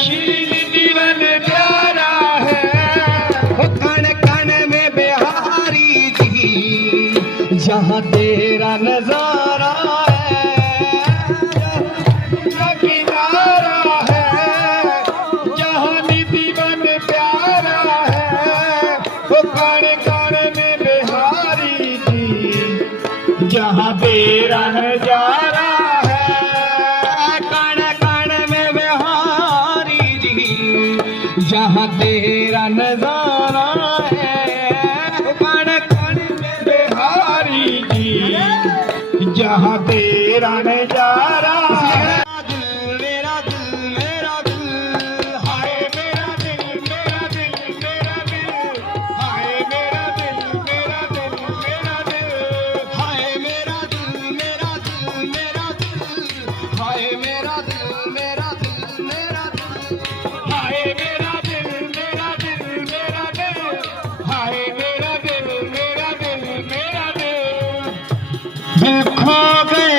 शील जीवन प्यारा है, कण कण में बिहारी जी जहाँ तेरा नजारा है, किनारा है जहाँ निधि बन प्यारा है, वो कण कण में बिहारी जी जहाँ तेरा नजारा है, कण कण में बिहारी जी जहाँ तेरा नजारा है, कण कण में बिहारी जी जहाँ तेरा नजारा है। मेरा दिल मेरा दिल हाय मेरा दिल मेरा दिल मेरा दिल, हाय मेरा दिल मेरा दिल मेरा दिल, हाय मेरा दिल मेरा दिल मेरा दिल, हाय मेरा दिल मेरा दिल मेरा दिल, हाय मेरा दिल मेरा दिल मेरा दिल, हाय मेरा दिल मेरा दिल मेरा दिल। दिल खो गए